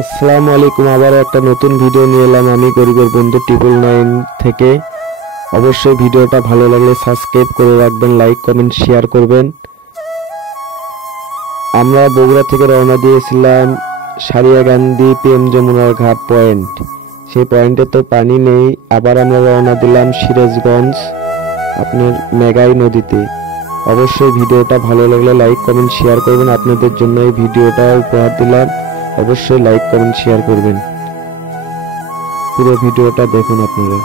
আসসালামু আলাইকুম। আবার একটা নতুন ভিডিও নিয়ে এলাম আমি গরিবের বন্ধু 999 থেকে। অবশ্যই ভিডিওটা ভালো লাগলে সাবস্ক্রাইব করে রাখবেন, লাইক কমেন্ট শেয়ার করবেন। আমরা বগুড়া থেকে রওনা দিয়েছিলাম সারিয়াকান্দি PM যমুনার ঘাট পয়েন্ট। সেই পয়েন্টে তো পানি নেই। আবার আমরা রওনা দিলাম সিরাজগঞ্জ আপনার মেঘাই নদীতে। অবশ্যই ভিডিওটা ভালো লাগলে লাইক কমেন্ট শেয়ার করবেন। আপনাদের জন্য এই ভিডিওটা উপহার দিলাম। অবশ্যই লাইক কমেন্ট শেয়ার করবেন। পুরো ভিডিওটা দেখুন আপনারা।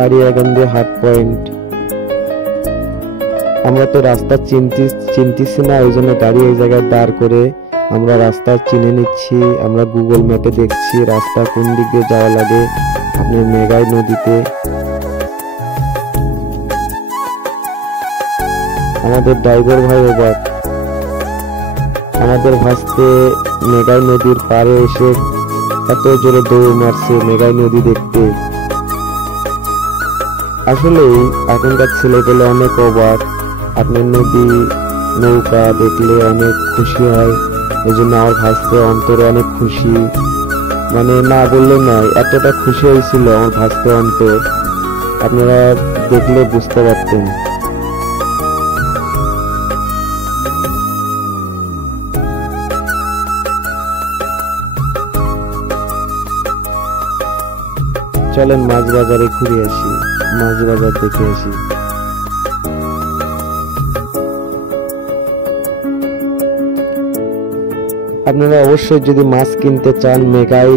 সারিয়াকান্দি হাট পয়েন্ট। আমরা তো রাস্তা চিনতেছি না, ওই জন্য গাড়ি এই জায়গায় দাঁড় করে আমরা রাস্তা চিনে নিচ্ছি। আমরা গুগল ম্যাপে দেখছি রাস্তা কোন দিক দিয়ে যাওয়া লাগে আপনার মেঘাই নদীতে। আমাদের ড্রাইভার ভাই অবাক, আমাদের ভাসতে মেঘাই নদীর পাড়ে এসে এত জোরে দৌড় মারছে মেঘাই নদী দেখতে। আসলে এখনকার ছেলেপেলে অনেক অবাক, আপনার নদী নৌকা দেখলে অনেক খুশি হয়। এই জন্য আমার ভাসতে অন্তরে অনেক খুশি, মানে না বললে নয়, এতটা খুশি হয়েছিল আমার ভাসতে অন্তর, আপনারা দেখলে বুঝতে পারতেন। চলেন মাছ বাজারে ঘুরে আসি, মাছ বাজার দেখে আসি। আপনারা অবশ্যই যদি মাছ কিনতে চান মেঘাই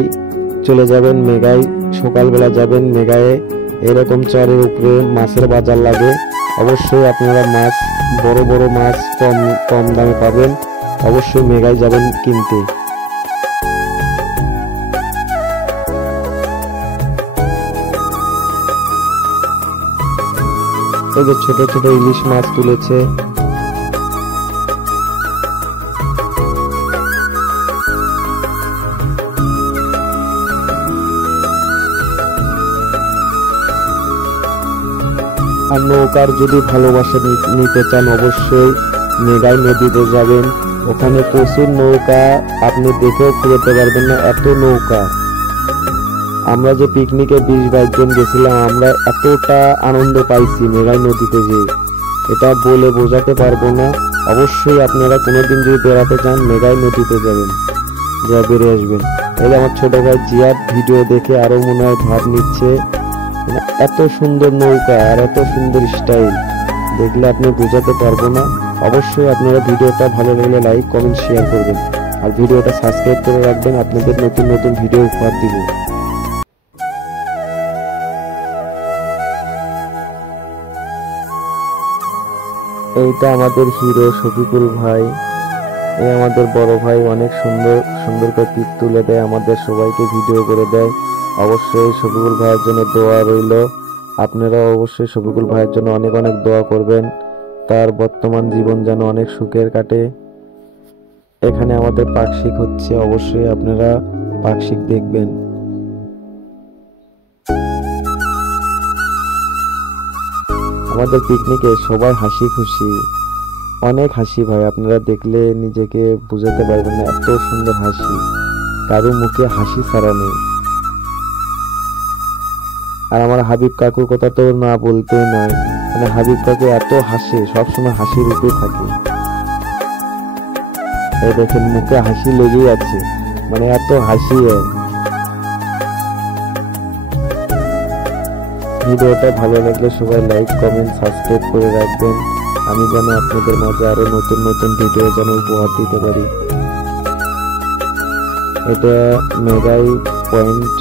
চলে যাবেন। মেঘাই সকালবেলা যাবেন মেঘায়ে, এরকম চরের উপরে মাছের বাজার লাগে। অবশ্যই আপনারা মাছ বড় বড় মাছ কম দামে পাবেন। অবশ্যই মেঘাই যাবেন কিনতে। এই যে ছোট ছোট ইলিশ মাছ তুলেছে। আর নৌকার যদি ভালোবাসা নিতে চান অবশ্যই মেঘাই নদীতে যাবেন। ওখানে প্রচুর নৌকা, আপনি দেখেও ফুরোতে পারবেন না, এত নৌকা। আমরা যে পিকনিকে 20-22 জন গেছিলাম, আমরা এতটা আনন্দ পাইছি মেঘাই নদীতে, যে এটা বলে বোঝাতে পারবো না। অবশ্যই আপনারা কোনোদিন যদি বেড়াতে চান মেঘাই নদীতে যাবেন, যা বেড়ে আসবেন। এই আমার ছোট ভাই জিয়াদ ভিডিও দেখে আরো মনে হয় ভাব নিচ্ছে, এত সুন্দর নৌকা আর এত সুন্দর স্টাইল দেখলে আপনি বোঝাতে পারবো না। অবশ্যই আপনারা ভিডিওটা ভালো লাগলে লাইক কমেন্ট শেয়ার করবেন, আর ভিডিওটা সাবস্ক্রাইব করে রাখবেন। আপনাদের নতুন নতুন ভিডিও উপহার দিব। এইটা আমাদের হিরো শফিকুল ভাই, এই আমাদের বড় ভাই, অনেক সুন্দর সুন্দর করে পিক তুলে দেয়, আমাদের সবাইকে ভিডিও করে দেয়। অবশ্যই শফিকুল ভাইয়ের জন্য দোয়া রইল। আপনারা অবশ্যই শফিকুল ভাইয়ের জন্য অনেক অনেক দোয়া করবেন, তার বর্তমান জীবন যেন অনেক সুখের কাটে। এখানে আমাদের পাকশিক হচ্ছে, অবশ্যই আপনারা পাকশিক দেখবেন। আমাদের পিকনিকে সবাই হাসি খুশি, অনেক হাসি ভাই, আপনারা দেখলে নিজেকে বুঝাতে পারবেন না, এত সুন্দর হাসি, কারো মুখে হাসি ছাড়া নেই। আর আমার হাবিব কাকুর কথা তো না বলতেই নয়। মানে হাবিব কাকু এত হাসে, সবসময় হাসির উপরে থাকে। এই দেখেন মুখে হাসি লেগেই আছে, মানে এত হাসি। ভিডিওটা ভালো লাগলে সবাই লাইক কমেন্ট সাবস্ক্রাইব করে রাখবেন, আমি যেন আপনাদের মাঝে আরো নতুন নতুন ভিডিও যেন উপহার দিতে পারি। এটা মেঘাই পয়েন্ট।